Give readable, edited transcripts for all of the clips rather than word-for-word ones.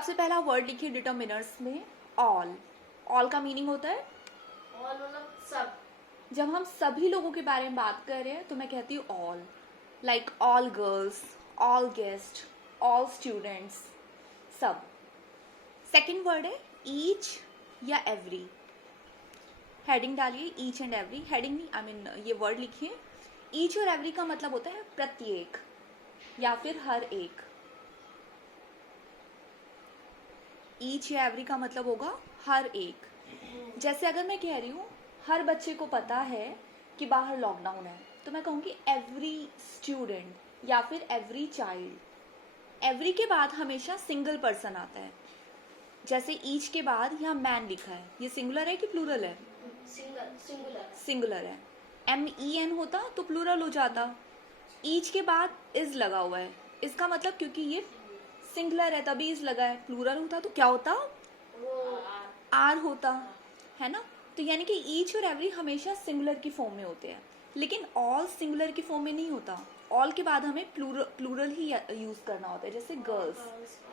सबसे पहला वर्ड लिखिए डिटर्मिनर्स में, ऑल। ऑल का मीनिंग होता है ऑल मतलब सब। जब हम सभी लोगों के बारे में बात कर रहे हैं तो मैं कहती हूँ all, like all girls, all guest, all students, सब। सेकंड वर्ड है ईच या एवरी। हेडिंग डालिए ईच एंड एवरी, हेडिंग नहीं आई मीन ये वर्ड लिखिए। ईच और एवरी का मतलब होता है प्रत्येक या फिर हर एक। ईच या एवरी का मतलब होगा हर एक। जैसे अगर मैं कह रही हूँ हर बच्चे को पता है कि बाहर लॉकडाउन है, तो मैं कहूँगी एवरी स्टूडेंट या फिर एवरी चाइल्ड। एवरी के बाद हमेशा सिंगल पर्सन आता है। जैसे ईच के बाद यहाँ मैन लिखा है, ये सिंगुलर है कि प्लूरल है? सिंगुलर है। MEN होता तो प्लूरल हो जाता। ईच के बाद इज लगा हुआ है, इसका मतलब क्योंकि ये सिंगुलर है तभी इज लगा है। प्लूरल होता तो क्या होता? आर होता, है ना। तो यानी कि ईच और एवरी हमेशा सिंगुलर की फॉर्म में होते हैं, लेकिन ऑल सिंगुलर की फॉर्म में नहीं होता। ऑल के बाद हमें प्लूरल ही यूज करना होता है, जैसे girls,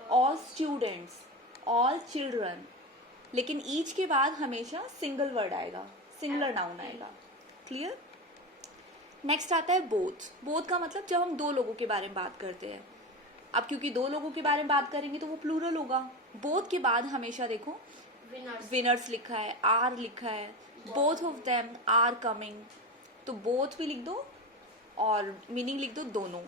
all students, all children. लेकिन ईच के बाद हमेशा सिंगल वर्ड आएगा, सिंगुलर नाउन आएगा। क्लियर? नेक्स्ट आता है बोथ। बोथ का मतलब जब हम दो लोगों के बारे में बात करते हैं। अब क्योंकि दो लोगों के बारे में बात करेंगे तो वो प्लूरल होगा। बोथ के बाद हमेशा देखो विनर्स लिखा है, आर लिखा है, both of them are coming, तो बोथ भी लिख दो और मीनिंग लिख दो दोनों।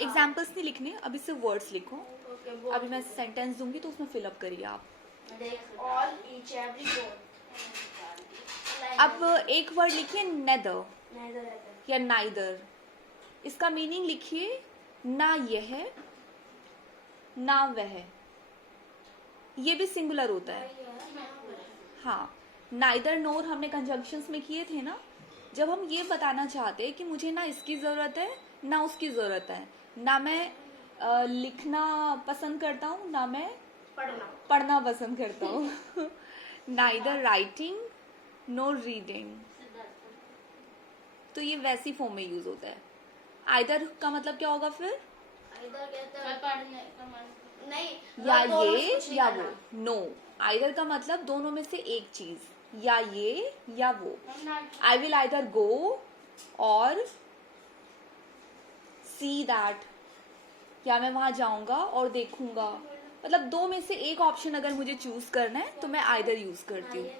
एग्जाम्पल्स नहीं लिखने, अभी सिर्फ वर्ड्स लिखो। अभी मैं सेंटेंस दूंगी तो उसमें फिलअप करिए आप। All each every both. अब एक वर्ड लिखिए नेदर या नाइदर। इसका मीनिंग लिखिए ना यह ना वह। ये भी सिंगुलर होता है। हाँ, नाइदर नोर हमने कंजंक्शंस में किए थे ना। जब हम ये बताना चाहते हैं कि मुझे ना इसकी ज़रूरत है ना उसकी ज़रूरत है, ना मैं लिखना पसंद करता हूँ ना मैं पढ़ना पसंद करता हूँ। नाइदर राइटिंग नो रीडिंग, तो ये वैसी फॉर्म में यूज होता है। आइदर का मतलब क्या होगा फिर? आइदर कहते हैं पढ़ने का मतलब नहीं, या ये या वो। नो, आइदर का मतलब दोनों में से एक चीज, या ये या वो। आई विल आइदर गो और सी दैट, या मैं वहां जाऊंगा और देखूंगा। मतलब दो में से एक ऑप्शन अगर मुझे चूज करना है तो मैं आइदर यूज करती हूँ।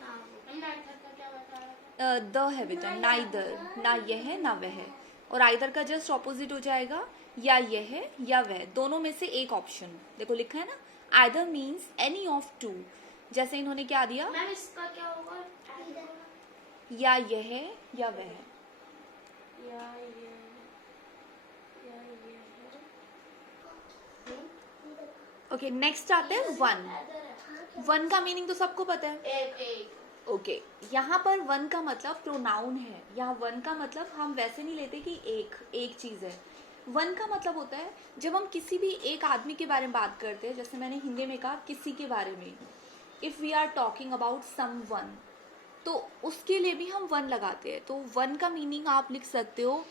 द है बेटा, नाइदर, ना यह ना वह। और आइदर का जस्ट ऑपोजिट हो जाएगा या यह या वह, दोनों में से एक ऑप्शन। देखो लिखा है ना, either means any of two. जैसे इन्होंने क्या दिया, मैम इसका क्या होगा? या यह या वह। या ओके, नेक्स्ट आता है वन। वन का मीनिंग तो सबको पता है। एक ओके, यहाँ पर वन का मतलब प्रोनाउन है। यहाँ वन का मतलब हम वैसे नहीं लेते कि एक चीज है। वन का मतलब होता है जब हम किसी भी एक आदमी के बारे में बात करते हैं, जैसे मैंने हिंदी में कहा किसी के बारे में, if we are talking about someone, तो उसके लिए भी हम वन लगाते हैं। तो वन का मीनिंग आप लिख सकते हो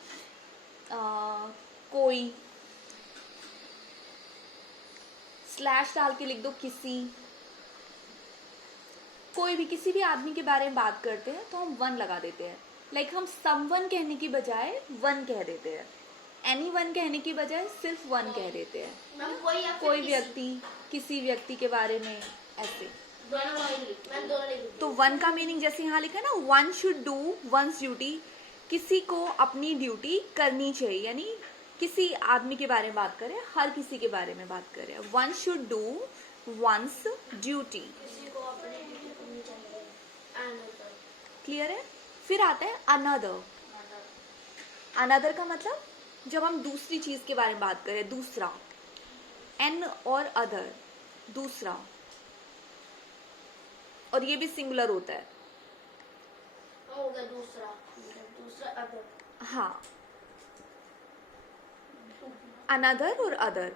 कोई, स्लैश डाल के लिख दो किसी। कोई भी किसी भी आदमी के बारे में बात करते हैं तो हम वन लगा देते हैं। लाइक हम समवन कहने की बजाय वन कह देते हैं, एनी वन कहने की बजाय सिर्फ वन कह देते हैं। कोई व्यक्ति, किसी व्यक्ति के बारे में, ऐसे। तो वन का मीनिंग जैसे यहाँ लिखा है ना, one should do once duty, किसी को अपनी ड्यूटी करनी चाहिए। यानी किसी आदमी के बारे में बात करें, हर किसी के बारे में बात करें। One should do once duty. Clear है? फिर आता है अनदर। अनदर का मतलब जब हम दूसरी चीज के बारे में बात करें, दूसरा। एन और अदर, दूसरा। और ये भी सिंगुलर होता है। दूसरा अदर। हाँ, अनदर और अदर।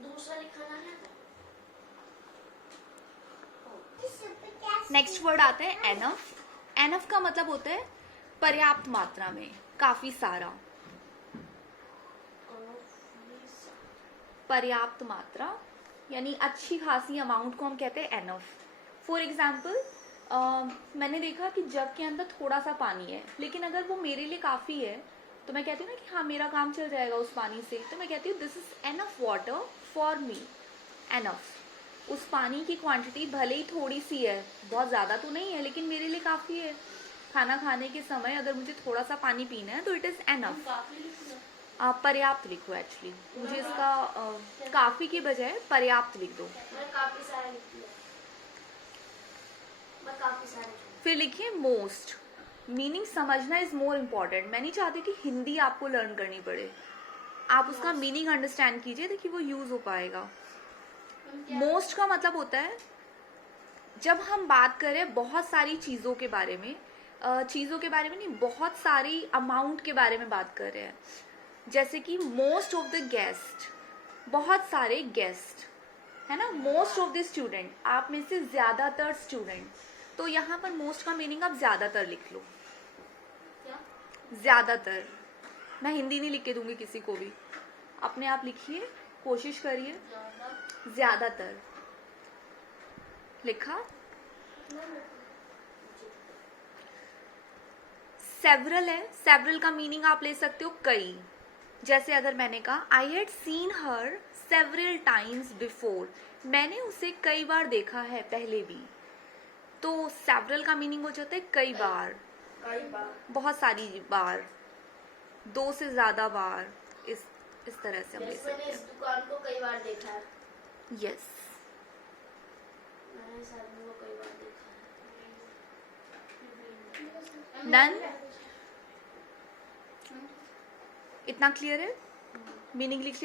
दूसरा लिखना है। नेक्स्ट वर्ड आता है एनफ। एनफ का मतलब होता है पर्याप्त मात्रा में, काफी सारा। पर्याप्त मात्रा, यानी अच्छी खासी अमाउंट को हम कहते हैं एनफ। फॉर एग्जाम्पल मैंने देखा कि जग के अंदर थोड़ा सा पानी है, लेकिन अगर वो मेरे लिए काफ़ी है तो मैं कहती हूँ ना कि हाँ मेरा काम चल जाएगा उस पानी से, तो मैं कहती हूँ this is enough water for me, enough. उस पानी की क्वांटिटी भले ही थोड़ी सी है, बहुत ज़्यादा तो नहीं है, लेकिन मेरे लिए काफ़ी है। खाना खाने के समय अगर मुझे थोड़ा सा पानी पीना है तो इट इज़ एनफ। पर्याप्त लिखो, एक्चुअली मुझे इसका काफ़ी के बजाय पर्याप्त लिख दो। मैं काफी सारे लिख लिया। मैं काफी सारे। फिर लिखिए मोस्ट। मीनिंग समझना इज मोर इम्पॉर्टेंट। मैं नहीं चाहती कि हिंदी आपको लर्न करनी पड़े, आप उसका मीनिंग अंडरस्टैंड कीजिए ताकि वो यूज हो पाएगा। मोस्ट का मतलब होता है जब हम बात करें बहुत सारी चीज़ों के बारे में, नहीं, बहुत सारी अमाउंट के बारे में बात कर रहे हैं। जैसे कि मोस्ट ऑफ द गेस्ट, बहुत सारे गेस्ट, है ना। मोस्ट ऑफ द स्टूडेंट, आप में से ज़्यादातर स्टूडेंट। तो यहाँ पर मोस्ट का मीनिंग आप ज़्यादातर लिख लो। क्या? ज़्यादातर। मैं हिंदी नहीं लिख के दूंगी किसी को भी, अपने आप लिखिए, कोशिश करिए। ज़्यादातर लिखा। सेवरल है, सेवरल का मीनिंग आप ले सकते हो कई। जैसे अगर मैंने कहा I had seen her several times before, मैंने उसे कई बार देखा है पहले भी। तो सेवरल का मीनिंग हो जाता है कई बार, बहुत सारी बार, 2 से ज़्यादा बार, इस तरह से हम ले सकते मैंने इस हैं। दुकान को कई बार देखा है। यस। मैंने इस आदमी को कई बार देखा है। डन। इतना क्लियर है? मीनिंग लिख